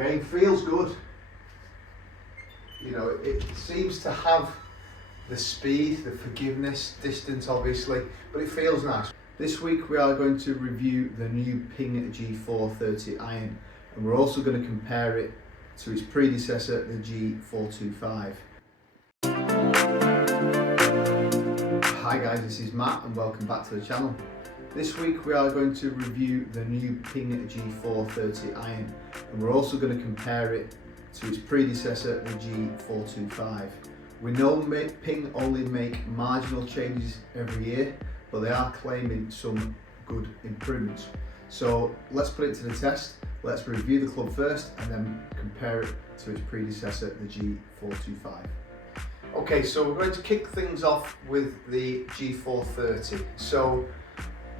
Again, feels good. You know, it seems to have the speed, the forgiveness, distance obviously, but it feels nice. This week we are going to review the new Ping G430 iron, and we're also going to compare it to its predecessor, the G425. Hi guys, this is Matt and welcome back to the channel. This week we are going to review the new Ping G430 iron, and we're also going to compare it to its predecessor, the G425. We know Ping only make marginal changes every year, but they are claiming some good improvements. So let's put it to the test. Let's review the club first and then compare it to its predecessor, the G425. Okay, so we're going to kick things off with the G430. So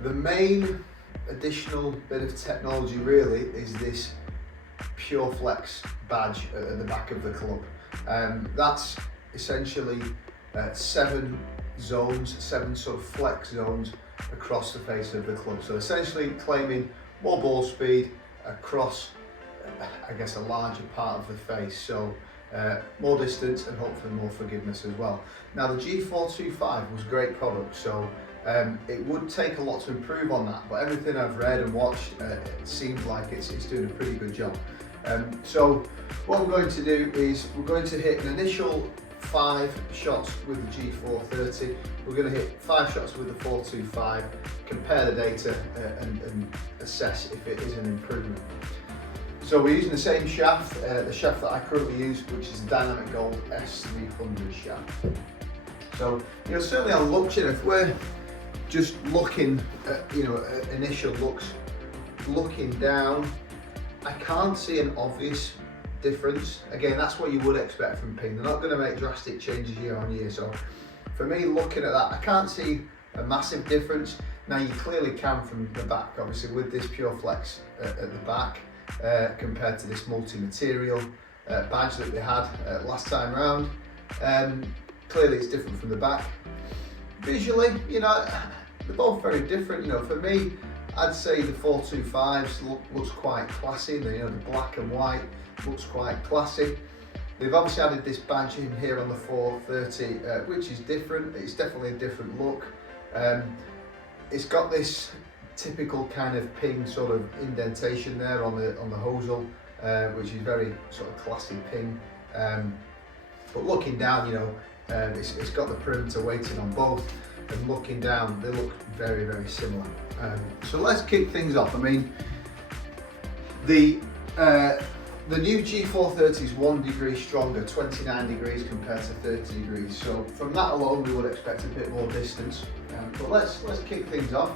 the main additional bit of technology really is this Pure Flex badge at the back of the club. That's essentially 7 zones, 7 sort of flex zones across the face of the club. So essentially claiming more ball speed across, I guess, a larger part of the face. So more distance and hopefully more forgiveness as well. Now the G425 was a great product, so it would take a lot to improve on that, but everything I've read and watched, it seems like it's doing a pretty good job. So what we're going to do is we're going to hit an initial 5 shots with the G430, we're going to hit 5 shots with the 425, compare the data and assess if it is an improvement. So we're using the same shaft, the shaft that I currently use, which is the Dynamic Gold S300 shaft. So, you know, certainly on looks, you know, if we're just looking at, you know, initial looks, looking down, I can't see an obvious difference. Again, that's what you would expect from Ping. They're not going to make drastic changes year on year. So for me, looking at that, I can't see a massive difference. Now you clearly can from the back, obviously with this Pure Flex at the back, compared to this multi-material badge that we had last time round. Clearly it's different from the back. Visually, you know, they're both very different. You know, for me, I'd say the 425s looks quite classy. You know, the black and white looks quite classy. They've obviously added this badge in here on the 430, which is different. It's definitely a different look. It's got this typical kind of Ping sort of indentation there on the hosel, which is very sort of classy Ping. But looking down, you know, it's got the perimeter weighting on both, and looking down, they look very, very similar. So let's kick things off. I mean, the new G430 is 1 degree stronger, 29 degrees compared to 30 degrees. So from that alone, we would expect a bit more distance. But let's kick things off.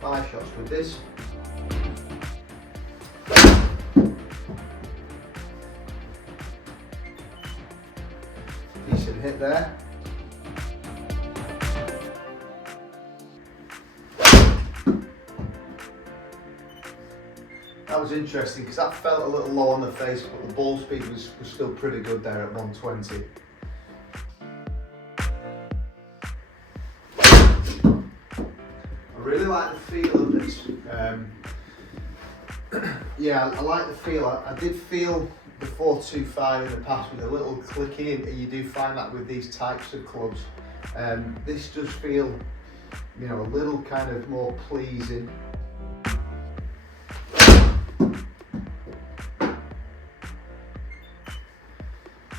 5 shots with this. Decent hit there. That was interesting because that felt a little low on the face, but the ball speed was still pretty good there at 120. I really like the feel of this. Yeah, I like the feel. I did feel the 425 in the past with a little clicky, and you do find that with these types of clubs. This does feel, you know, a little kind of more pleasing.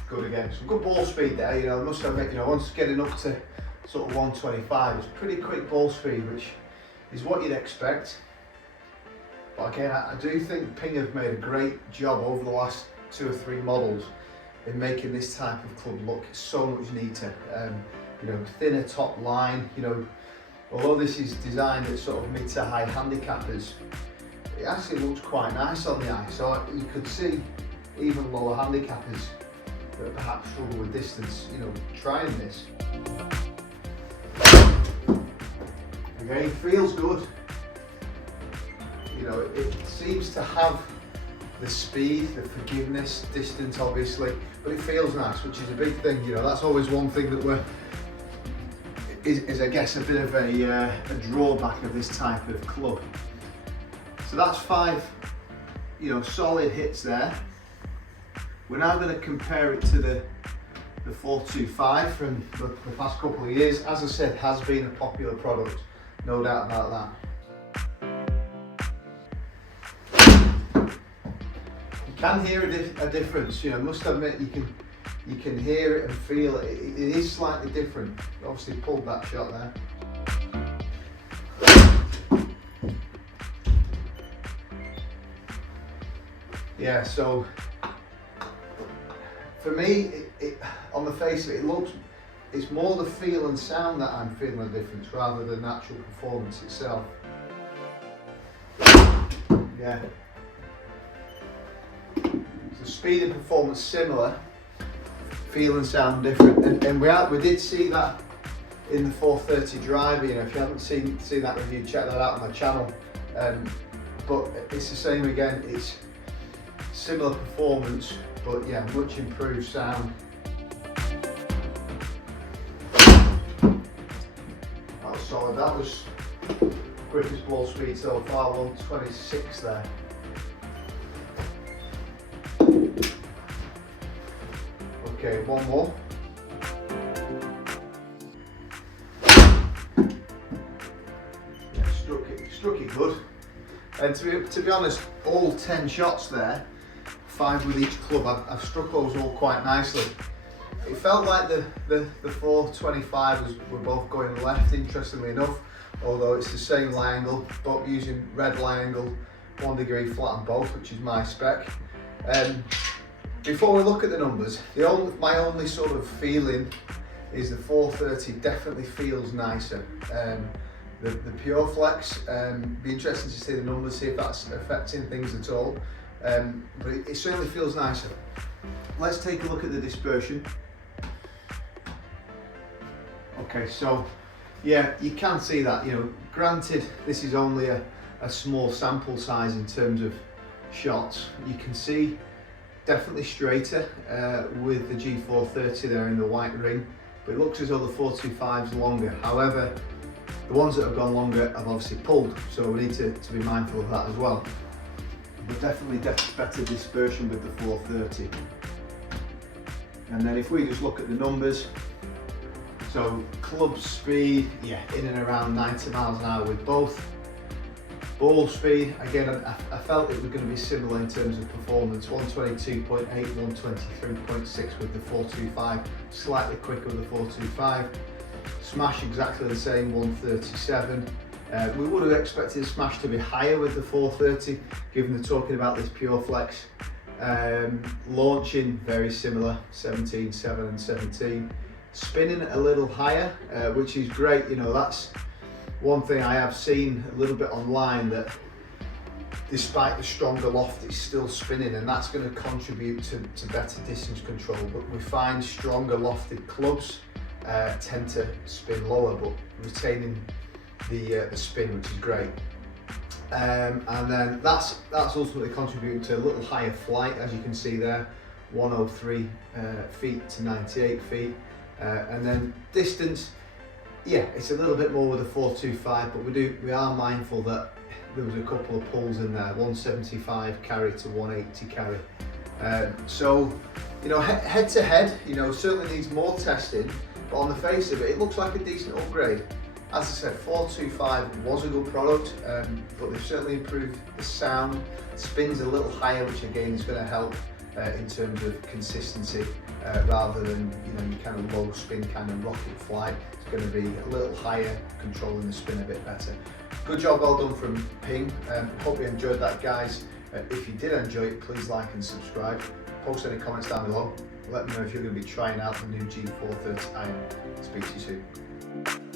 Good again, some good ball speed there. You know, I must admit, you know, once getting up to sort of 125, it's pretty quick ball speed, which is what you'd expect. But again, I do think Ping have made a great job over the last 2 or 3 models in making this type of club look so much neater. You know, thinner top line. You know, although this is designed at sort of mid to high handicappers, it actually looks quite nice on the eye. So you could see even lower handicappers that perhaps struggle with distance, you know, trying this. Again, feels good. You know, it seems to have the speed, the forgiveness, distance obviously, but it feels nice, which is a big thing. You know, that's always one thing that is I guess a bit of a drawback of this type of club. So that's 5 solid hits there. We're now going to compare it to the 425 from the past couple of years. As I said, has been a popular product, no doubt about that. You can hear a difference. I must admit, you can hear it and feel it. It is slightly different. Obviously pulled that shot there. Yeah, so for me, on the face of it, it's more the feel and sound that I'm feeling a difference rather than the actual performance itself. Yeah. So speed and performance similar, feel and sound different, and we did see that in the 430 driver. If you haven't seen that review, check that out on my channel. But it's the same again. It's similar performance, but yeah, much improved sound. That was solid. That was quickest ball speed so far, 126 there. Okay, one more. Yeah, struck it good. And to be honest, all 10 shots there, 5 with each club, I've struck those all quite nicely. It felt like the 425 were both going left, interestingly enough, although it's the same lie angle, both using red lie angle, 1 degree flat on both, which is my spec. Before we look at the numbers, my only sort of feeling is the 430 definitely feels nicer. The Pure Flex, be interesting to see the numbers, see if that's affecting things at all. But it certainly feels nicer. Let's take a look at the dispersion. Okay, so yeah, you can see that. Granted, this is only a small sample size in terms of shots. You can see definitely straighter with the G430 there in the white ring, but it looks as though the 425 is longer. However, the ones that have gone longer have obviously pulled, so we need to be mindful of that as well. But definitely better dispersion with the 430. And then if we just look at the numbers, so club speed, yeah, in and around 90 miles an hour with both. Ball speed, again, I felt it was going to be similar in terms of performance, 122.8, 123.6 with the 425, slightly quicker with the 425. Smash exactly the same, 137. We would have expected smash to be higher with the 430, given they're talking about this Pure Flex. Launching very similar, 17, 7 and 17. Spinning a little higher, which is great. That's one thing I have seen a little bit online, that despite the stronger loft, it's still spinning, and that's going to contribute to better distance control. But we find stronger lofted clubs tend to spin lower, but retaining the spin, which is great. And then that's ultimately contributing to a little higher flight, as you can see there, 103 feet to 98 feet. And then distance, yeah, it's a little bit more with the 425, but we are mindful that there was a couple of pulls in there, 175 carry to 180 carry. So, head to head, certainly needs more testing, but on the face of it, it looks like a decent upgrade. As I said, 425 was a good product, but they've certainly improved the sound. Spin's a little higher, which again is going to help in terms of consistency, rather than your kind of low spin kind of rocket flight. It's going to be a little higher, controlling the spin a bit better. Good job, well done from Ping. Hope you enjoyed that, guys. If you did enjoy it, please like and subscribe. Post any comments down below. Let me know if you're going to be trying out the new G430 iron. Speak to you soon.